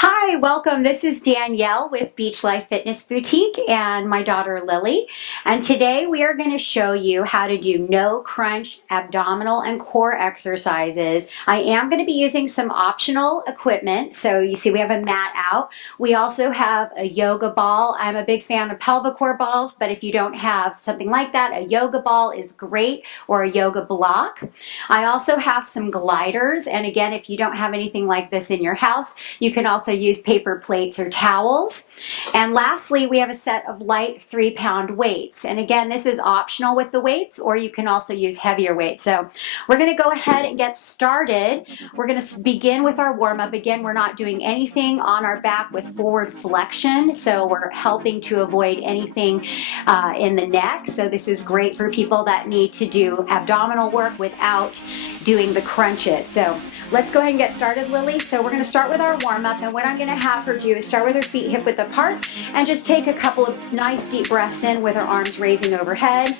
Hi, welcome. This is Danielle with Beach Life Fitness Boutique and my daughter Lily. And today we are going to show you how to do no crunch abdominal and core exercises. I am going to be using some optional equipment. So you see we have a mat out. We also have a yoga ball. I'm a big fan of pelvic core balls, but if you don't have something like that, a yoga ball is great, or a yoga block. I also have some gliders. And again, if you don't have anything like this in your house, you can also use paper plates or towels. And lastly, we have a set of light 3-pound weights. And again, this is optional with the weights, or you can also use heavier weights. So we're going to go ahead and get started. We're going to begin with our warm-up. Again, we're not doing anything on our back with forward flexion, so we're helping to avoid anything in the neck. So this is great for people that need to do abdominal work without doing the crunches. So let's go ahead and get started, Lily. So we're going to start with our warm-up, and what I'm going to have her do is start with her feet hip-width apart and just take a couple of nice deep breaths in with her arms raising overhead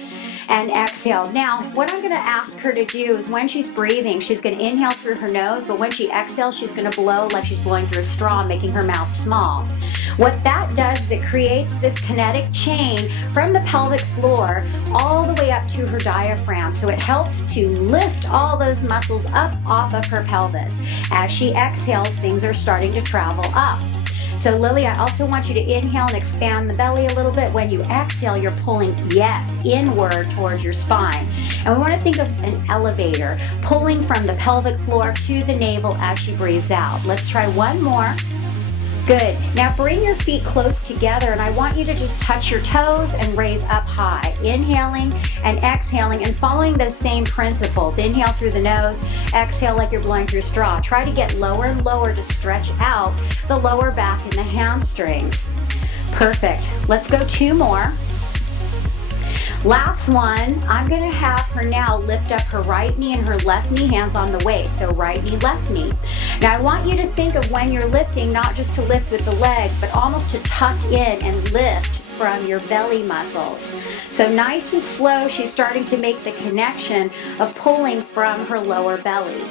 and exhale. Now, what I'm going to ask her to do is when she's breathing, she's going to inhale through her nose, but when she exhales, she's going to blow like she's blowing through a straw, making her mouth small. What that does is it creates this kinetic chain from the pelvic floor all the way up to her diaphragm. So it helps to lift all those muscles up off of her pelvis. As she exhales, things are starting to travel up. So Lily, I also want you to inhale and expand the belly a little bit. When you exhale, you're pulling, yes, inward towards your spine. And we want to think of an elevator, pulling from the pelvic floor to the navel as she breathes out. Let's try one more. Good. Now bring your feet close together, and I want you to just touch your toes and raise up high. Inhaling and exhaling and following those same principles. Inhale through the nose, exhale like you're blowing through a straw. Try to get lower and lower to stretch out the lower back and the hamstrings. Perfect. Let's go 2 more. Last one, I'm going to have her now lift up her right knee and her left knee, hands on the waist. So right knee, left knee. Now I want you to think of when you're lifting, not just to lift with the leg, but almost to tuck in and lift from your belly muscles. So nice and slow, she's starting to make the connection of pulling from her lower belly.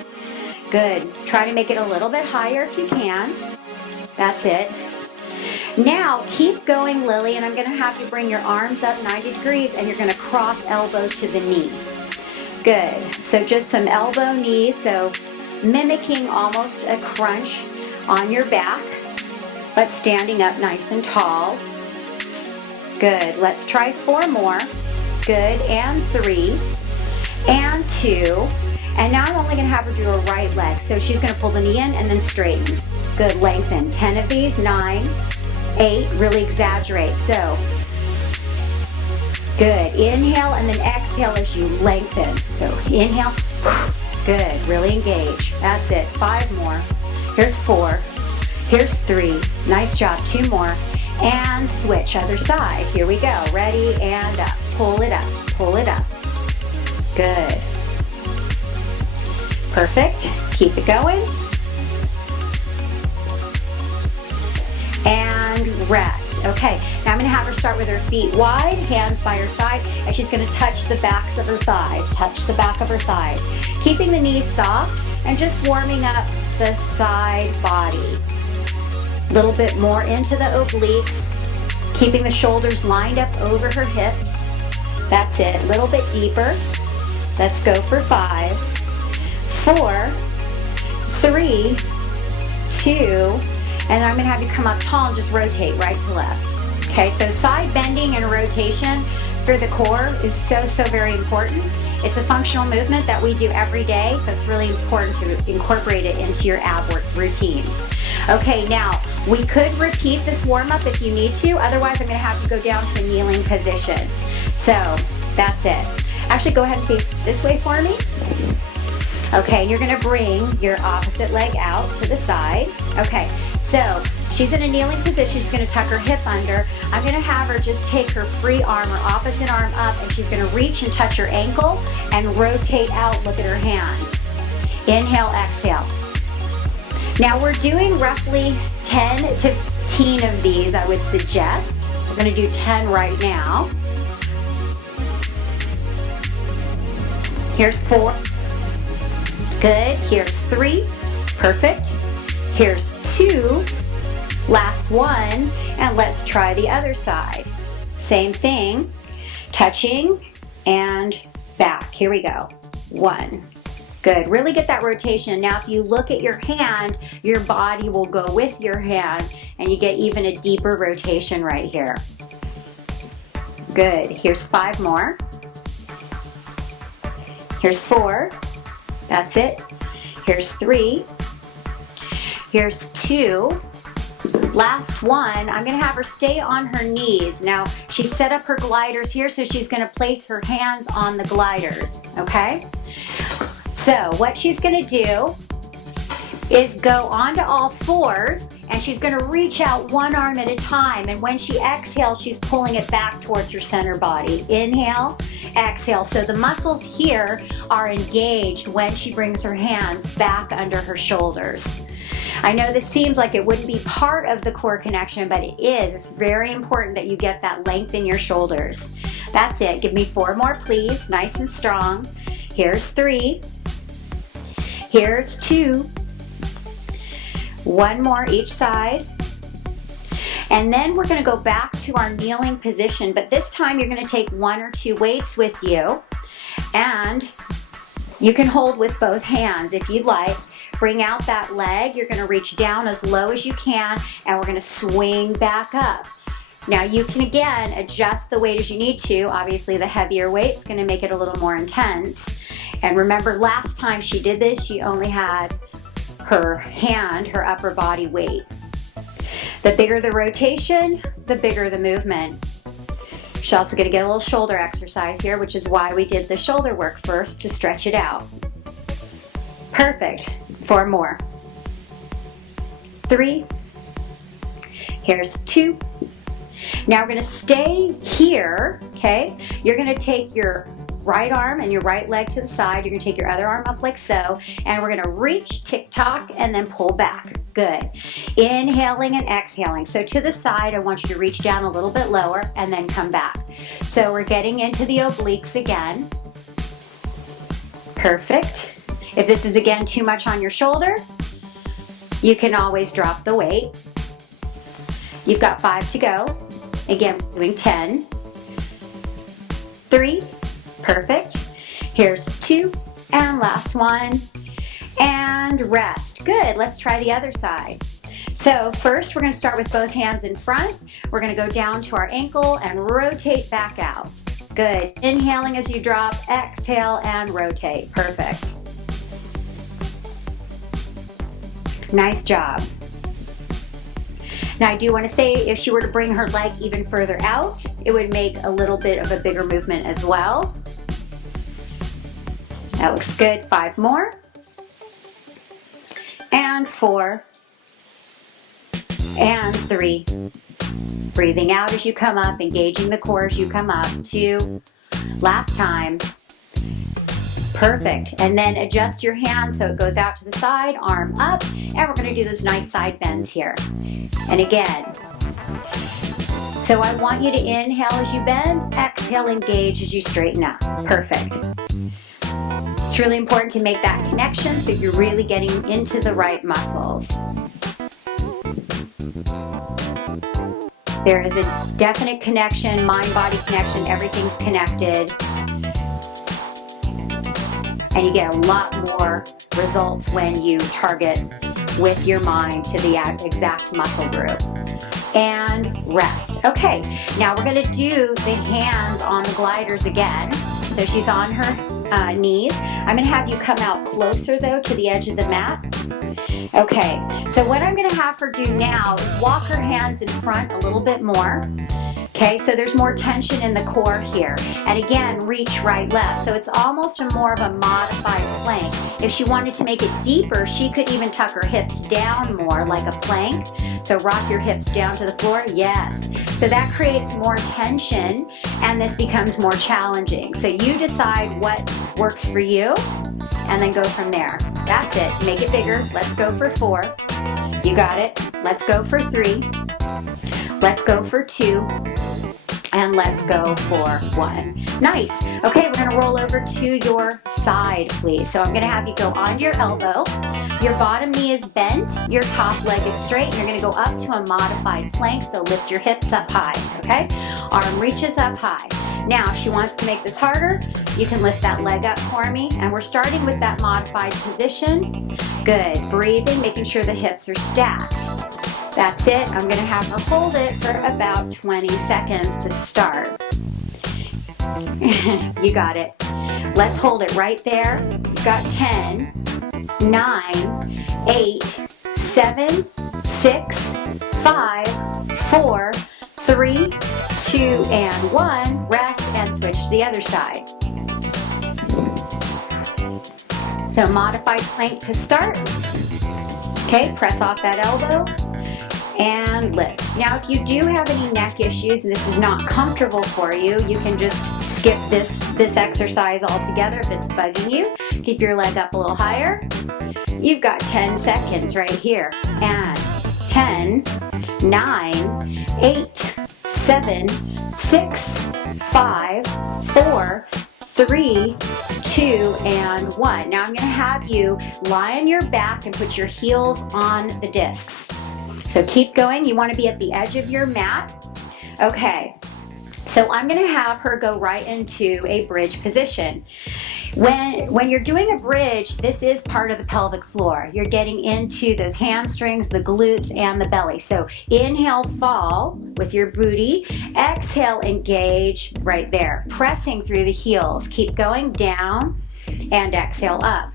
Good. Try to make it a little bit higher if you can. That's it. Now, keep going, Lily, and I'm going to have you bring your arms up 90 degrees, and you're going to cross elbow to the knee. Good. So just some elbow knee, so mimicking almost a crunch on your back, but standing up nice and tall. Good. Let's try 4 more. Good. And 3. And 2. And now I'm only going to have her do her right leg. So she's going to pull the knee in and then straighten. Good. Lengthen. 10 of these. 9. 8, really exaggerate. So, good. Inhale and then exhale as you lengthen. So, inhale. Good. Really engage. That's it. 5 more. Here's 4. Here's 3. Nice job. 2 more. And switch. Other side. Here we go. Ready and up. Pull it up. Pull it up. Good. Perfect. Keep it going. And rest. Okay, now I'm going to have her start with her feet wide, hands by her side, and she's going to touch the backs of her thighs. Touch the back of her thighs. Keeping the knees soft and just warming up the side body. A little bit more into the obliques. Keeping the shoulders lined up over her hips. That's it. A little bit deeper. Let's go for 5, 4, 3, 2, and I'm going to have you come up tall and just rotate right to left. Okay, so side bending and rotation for the core is so very important. It's a functional movement that we do every day, so it's really important to incorporate it into your ab work routine. Okay, now we could repeat this warm-up if you need to. Otherwise, I'm going to have you go down to a kneeling position. So that's it. Actually, go ahead and face this way for me. Okay, you're going to bring your opposite leg out to the side. Okay, so she's in a kneeling position. She's going to tuck her hip under. I'm going to have her just take her free arm or opposite arm up, and she's going to reach and touch her ankle and rotate out. Look at her hand. Inhale, exhale. Now we're doing roughly 10 to 15 of these, I would suggest. We're going to do 10 right now. Here's 4. Good. Here's 3. Perfect. Here's 2. Last one, and let's try the other side. Same thing, touching and back. Here we go. 1. Good. Really get that rotation. Now, if you look at your hand, your body will go with your hand, and you get even a deeper rotation right here. Good. Here's 5 more. Here's 4. That's it. Here's 3. Here's 2. Last one, I'm gonna have her stay on her knees. Now, she set up her gliders here, so she's gonna place her hands on the gliders, okay? So what she's gonna do is go onto all 4s, and she's gonna reach out one arm at a time, and when she exhales, she's pulling it back towards her center body. Inhale, exhale. So the muscles here are engaged when she brings her hands back under her shoulders. I know this seems like it wouldn't be part of the core connection, but it is. It's very important that you get that length in your shoulders. That's it. Give me 4 more, please. Nice and strong. Here's 3. Here's 2. 1 more each side. And then we're going to go back to our kneeling position, but this time you're going to take 1 or 2 weights with you, and you can hold with both hands if you'd like. Bring out that leg. You're going to reach down as low as you can, and we're going to swing back up. Now you can again adjust the weight as you need to. Obviously the heavier weight's going to make it a little more intense. And remember, last time she did this, she only had her hand, her upper body weight. The bigger the rotation, the bigger the movement. She's also going to get a little shoulder exercise here, which is why we did the shoulder work first, to stretch it out. Perfect. 4 more. 3. Here's 2. Now we're going to stay here, okay? You're going to take your right arm and your right leg to the side. You're going to take your other arm up like so, and we're going to reach, tick-tock, and then pull back. Good. Inhaling and exhaling. So to the side, I want you to reach down a little bit lower and then come back. So we're getting into the obliques again. Perfect. If this is again too much on your shoulder, you can always drop the weight. You've got 5 to go. Again, doing 10. 3. Perfect. Here's 2, and last one, and rest. Good. Let's try the other side. So first, we're going to start with both hands in front. We're going to go down to our ankle and rotate back out. Good. Inhaling as you drop, exhale and rotate. Perfect. Nice job. Now I do want to say, if she were to bring her leg even further out, it would make a little bit of a bigger movement as well. That looks good. 5 more. And 4. And 3. Breathing out as you come up, engaging the core as you come up. 2. Last time. Perfect. And then adjust your hand so it goes out to the side, arm up, and we're going to do those nice side bends here. And again. So I want you to inhale as you bend, exhale, engage as you straighten up. Perfect. It's really important to make that connection so you're really getting into the right muscles. There is a definite connection, mind-body connection, everything's connected. And you get a lot more results when you target with your mind to the exact muscle group. And rest. Okay, now we're going to do the hands on the gliders again. So she's on her knees. I'm going to have you come out closer though to the edge of the mat. Okay, so what I'm going to have her do now is walk her hands in front a little bit more. Okay, so there's more tension in the core here. And again, reach right, left. So it's almost more of a modified plank. If she wanted to make it deeper, she could even tuck her hips down more like a plank. So rock your hips down to the floor. Yes. So that creates more tension and this becomes more challenging. So you decide what works for you and then go from there. That's it. Make it bigger. Let's go for 4. You got it. Let's go for 3. Let's go for 2. And let's go for 1. Nice. Okay, we're gonna roll over to your side, please. So I'm gonna have you go on your elbow. Your bottom knee is bent, your top leg is straight. You're gonna go up to a modified plank, so lift your hips up high, okay? Arm reaches up high. Now, she wants to make this harder. You can lift that leg up for me, and we're starting with that modified position. Good, breathing, making sure the hips are stacked. That's it. I'm going to have her hold it for about 20 seconds to start. You got it. Let's hold it right there. You've got 10, 9, 8, 7, 6, 5, 4, 3, 2, and 1. Rest and switch to the other side. So modified plank to start. Okay, press off that elbow. And lift. Now, if you do have any neck issues and this is not comfortable for you, you can just skip this exercise altogether if it's bugging you. Keep your leg up a little higher. You've got 10 seconds right here. And 10, 9, 8, 7, 6, 5, 4, 3, 2, and 1. Now I'm going to have you lie on your back and put your heels on the discs. So keep going. You want to be at the edge of your mat. Okay, so I'm going to have her go right into a bridge position. When you're doing a bridge, this is part of the pelvic floor. You're getting into those hamstrings, the glutes, and the belly. So inhale, fall with your booty. Exhale, engage right there. Pressing through the heels. Keep going down and exhale up.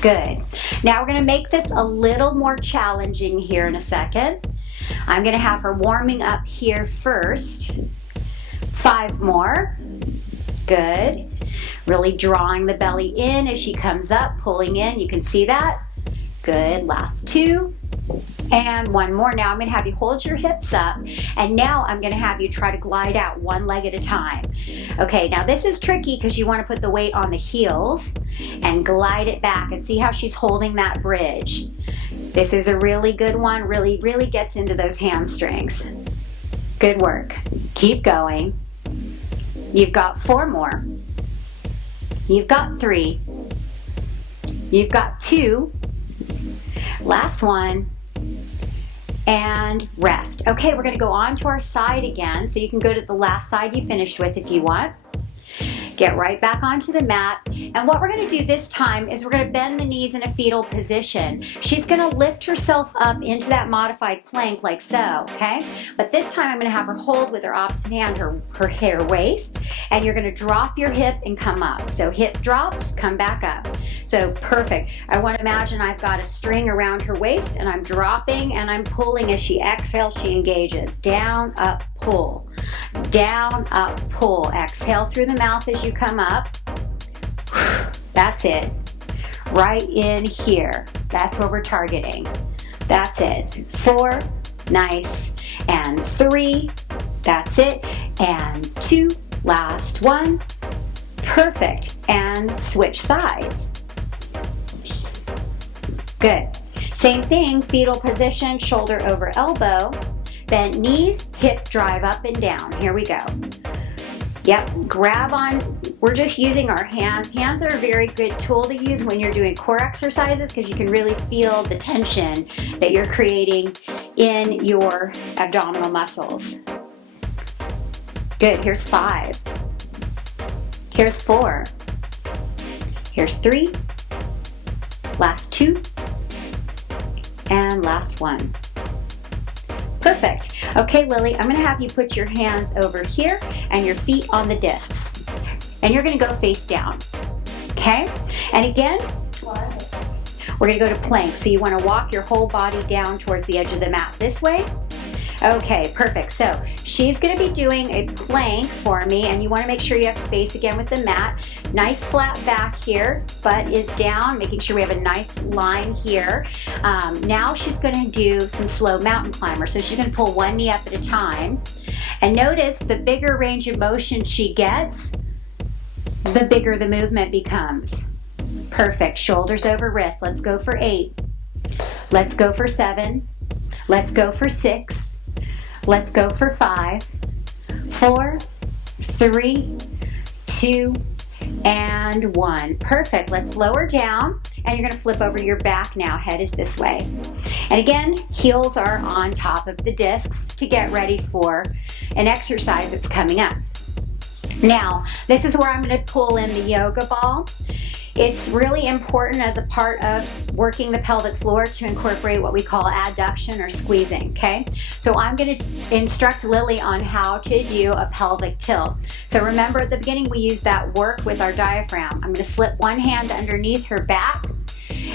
Good. Now we're going to make this a little more challenging here in a second. I'm going to have her warming up here first. 5 more. Good. Really drawing the belly in as she comes up, pulling in. You can see that. Good. Last 2. And 1 more. Now I'm going to have you hold your hips up, and now I'm going to have you try to glide out 1 leg at a time. Okay, now this is tricky because you want to put the weight on the heels and glide it back, and see how she's holding that bridge. This is a really good one, really gets into those hamstrings. Good work. Keep going. You've got 4 more. You've got 3. You've got 2. Last one. And rest. Okay, we're going to go on to our side again. So you can go to the last side you finished with if you want. Get right back onto the mat. And what we're going to do this time is we're going to bend the knees in a fetal position. She's going to lift herself up into that modified plank like so, okay? But this time I'm going to have her hold with her opposite hand her waist, and you're going to drop your hip and come up. So hip drops, come back up. So perfect. I want to imagine I've got a string around her waist, and I'm dropping and I'm pulling. As she exhales, she engages. Down, up, pull. Down, up, pull. Exhale through the mouth as you come up. That's it. Right in here. That's where we're targeting. That's it. 4. Nice. And 3. That's it. And 2. Last 1. Perfect. And switch sides. Good. Same thing, fetal position, shoulder over elbow, bent knees, hip drive up and down. Here we go. Yep, grab on. We're just using our hands. Hands are a very good tool to use when you're doing core exercises because you can really feel the tension that you're creating in your abdominal muscles. Good, here's 5. Here's 4. Here's 3. Last 2. And last 1. Perfect. Okay, Lily, I'm going to have you put your hands over here and your feet on the discs. And you're going to go face down. Okay? And again, we're going to go to plank. So you want to walk your whole body down towards the edge of the mat this way. Okay, perfect. So she's going to be doing a plank for me, and you want to make sure you have space again with the mat. Nice flat back here, butt is down, making sure we have a nice line here. Now she's going to do some slow mountain climber. So she's going to pull 1 knee up at a time. And notice the bigger range of motion she gets, the bigger the movement becomes. Perfect. Shoulders over wrists. Let's go for 8. Let's go for 7. Let's go for 6. Let's go for 5, 4, 3, 2, and 1. Perfect. Let's lower down, and you're going to flip over to your back now. Head is this way. And again, heels are on top of the discs to get ready for an exercise that's coming up. Now, this is where I'm going to pull in the yoga ball. It's really important as a part of working the pelvic floor to incorporate what we call adduction or squeezing, okay? So I'm going to instruct Lily on how to do a pelvic tilt. So remember at the beginning we used that work with our diaphragm. I'm going to slip one hand underneath her back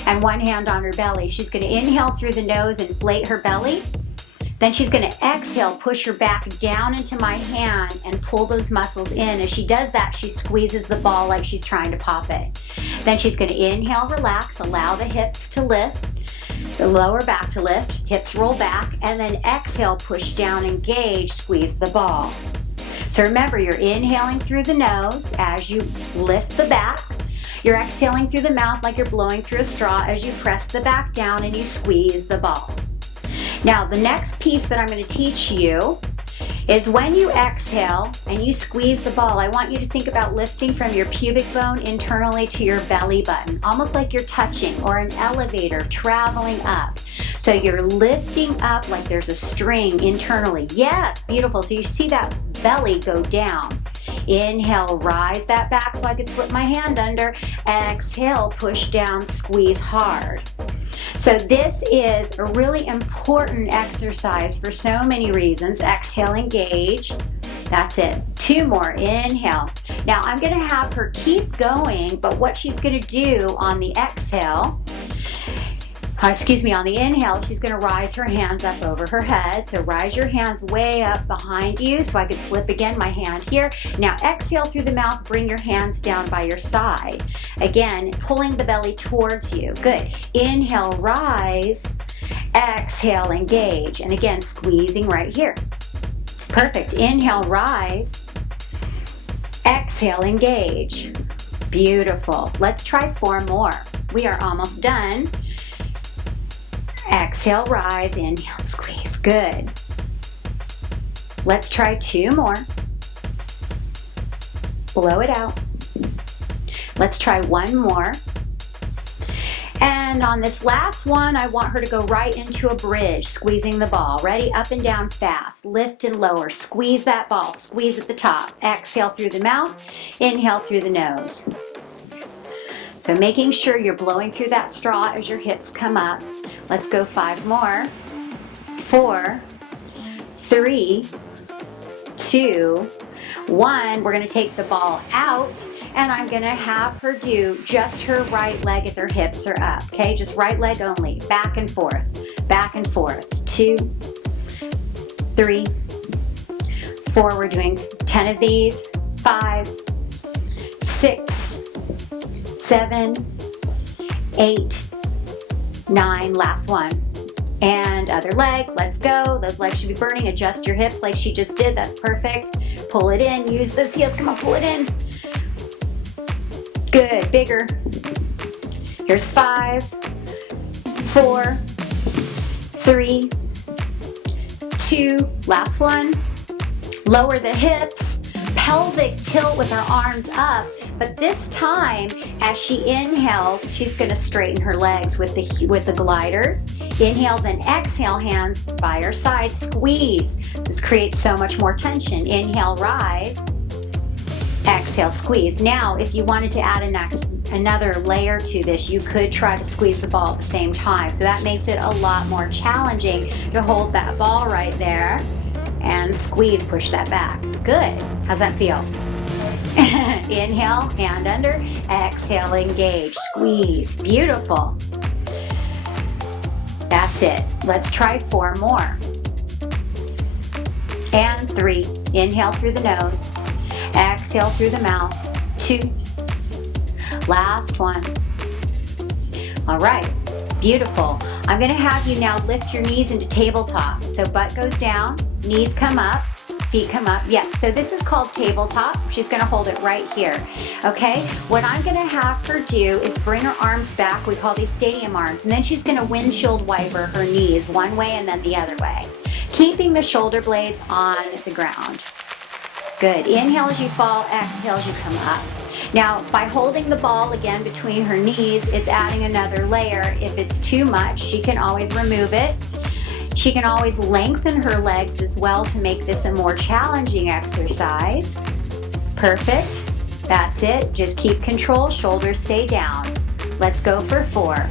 and one hand on her belly. She's going to inhale through the nose, inflate her belly. Then she's going to exhale, push her back down into my hand and pull those muscles in. As she does that, she squeezes the ball like she's trying to pop it. Then she's going to inhale, relax, allow the hips to lift, the lower back to lift, hips roll back, and then exhale, push down, engage, squeeze the ball. So remember, you're inhaling through the nose as you lift the back. You're exhaling through the mouth like you're blowing through a straw as you press the back down and you squeeze the ball. Now, the next piece that I'm going to teach you is when you exhale and you squeeze the ball, I want you to think about lifting from your pubic bone internally to your belly button, almost like you're touching, or an elevator traveling up. So you're lifting up like there's a string internally. Yes, beautiful. So you see that belly go down. Inhale, rise that back so I can slip my hand under. Exhale, push down, squeeze hard. So this is a really important exercise for so many reasons. Exhale, engage. That's it. 2 more. Inhale. Now I'm going to have her keep going, but what she's going to do on the exhale, on the inhale, she's going to rise her hands up over her head. So rise your hands way up behind you so I can slip again my hand here. Now exhale through the mouth, bring your hands down by your side. Again, pulling the belly towards you. Good. Inhale, rise. Exhale, engage. And again, squeezing right here. Perfect. Inhale, rise. Exhale, engage. Beautiful. Let's try 4 more. We are almost done. Exhale, rise, inhale, squeeze. Good. Let's try 2 more. Blow it out. Let's try 1 more. And on this last one, I want her to go right into a bridge, squeezing the ball. Ready? Up and down fast. Lift and lower. Squeeze that ball. Squeeze at the top. Exhale through the mouth. Inhale through the nose. So making sure you're blowing through that straw as your hips come up. Let's go 5 more. 4, 3, 2, 1. We're going to take the ball out, and I'm going to have her do just her right leg as her hips are up. Okay, just right leg only. Back and forth. Back and forth. 2, 3, 4. We're doing 10 of these. 5, 6, 7, 8, 9, last one. And other leg, let's go. Those legs should be burning. Adjust your hips like she just did. That's perfect. Pull it in. Use those heels. Come on, pull it in. Good. Bigger. Here's 5, 4, 3, 2. Last one. Lower the hips. Pelvic tilt with her arms up. But this time, as she inhales, she's going to straighten her legs with the gliders. Inhale, then exhale, hands by her side, squeeze. This creates so much more tension. Inhale, rise. Exhale, squeeze. Now, if you wanted to add another layer to this, you could try to squeeze the ball at the same time. So that makes it a lot more challenging to hold that ball right there and squeeze, push that back. Good. How's that feel? Inhale, hand under. Exhale, engage, squeeze. Beautiful. That's it. Let's try 4 more. And 3. Inhale through the nose. Exhale through the mouth. 2. Last one. All right. Beautiful. I'm going to have you now lift your knees into tabletop. So butt goes down, knees come up, feet come up. Yeah, so this is called tabletop. She's going to hold it right here. Okay, what I'm going to have her do is bring her arms back. We call these stadium arms. And then she's going to windshield wiper her knees one way and then the other way, keeping the shoulder blades on the ground. Good. Inhale as you fall, exhale as you come up. Now, by holding the ball again between her knees, it's adding another layer. If it's too much, she can always remove it. She can always lengthen her legs as well to make this a more challenging exercise. Perfect. That's it. Just keep control. Shoulders stay down. Let's go for 4.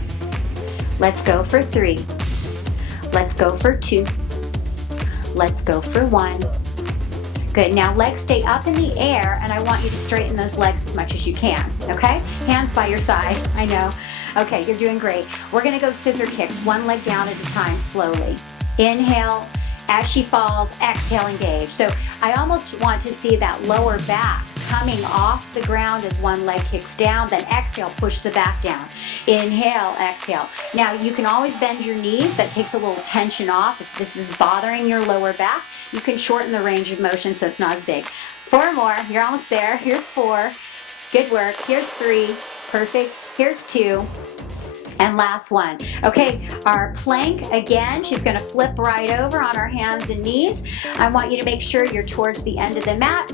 Let's go for 3. Let's go for 2. Let's go for 1. Good. Now legs stay up in the air, and I want you to straighten those legs as much as you can, okay? Hands by your side. I know. Okay, you're doing great. We're going to go scissor kicks, one leg down at a time, slowly. Inhale. As she falls, exhale, engage. So I almost want to see that lower back coming off the ground as one leg kicks down, then exhale, push the back down. Inhale, exhale. Now you can always bend your knees. That takes a little tension off. If this is bothering your lower back, you can shorten the range of motion so it's not as big. 4 more. You're almost there. Here's 4. Good work. Here's 3. Perfect. Here's 2. And last one. Okay, our plank, again, she's gonna flip right over on our hands and knees. I want you to make sure you're towards the end of the mat.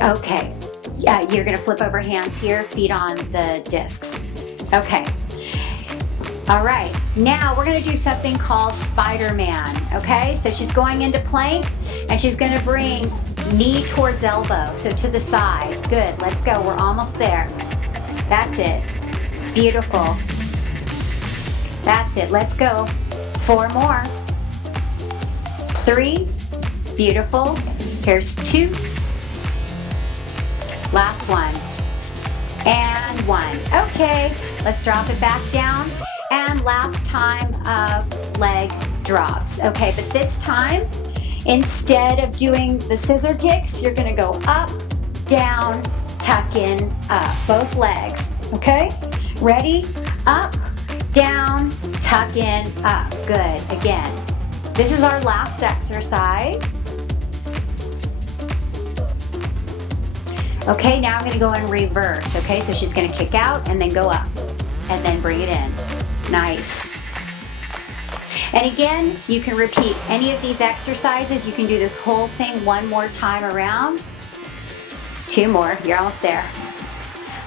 Okay, yeah, you're gonna flip over hands here, feet on the discs. Okay. All right, now we're gonna do something called Spider-Man, okay? So she's going into plank, and she's gonna bring knee towards elbow, so to the side. Good, let's go, we're almost there. That's it, beautiful. That's it, let's go. 4 more. 3, beautiful. Here's 2. Last one. And 1. Okay, let's drop it back down. And last time of leg drops. Okay, but this time, instead of doing the scissor kicks, you're gonna go up, down, tuck in, up. Both legs, okay? Ready? Up, down, tuck in, up. Good. Again. This is our last exercise. Okay, now I'm going to go in reverse. Okay, so she's going to kick out and then go up and then bring it in. Nice. And again, you can repeat any of these exercises. You can do this whole thing one more time around. 2 more. You're almost there.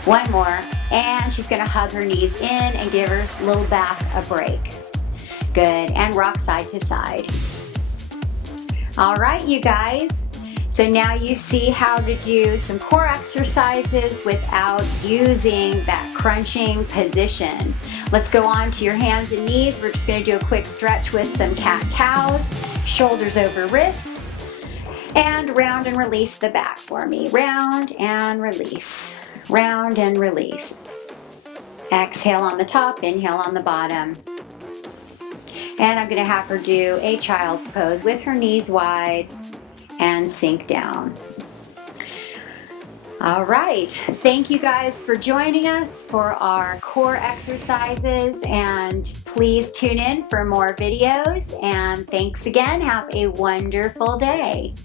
1 more. And she's going to hug her knees in and give her little back a break. Good. And rock side to side. All right, you guys. So now you see how to do some core exercises without using that crunching position. Let's go on to your hands and knees. We're just going to do a quick stretch with some cat-cows, shoulders over wrists, and round and release the back for me. Round and release. Round and release. Exhale on the top, inhale on the bottom. And I'm going to have her do a child's pose with her knees wide and sink down. All right. Thank you guys for joining us for our core exercises, and please tune in for more videos. And thanks again. Have a wonderful day.